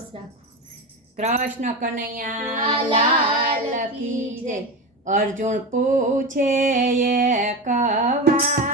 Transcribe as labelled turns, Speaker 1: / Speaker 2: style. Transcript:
Speaker 1: close રાખો કૃષ્ણ કનૈયા લાલ કી જય અર્જુન પૂછે એક વાત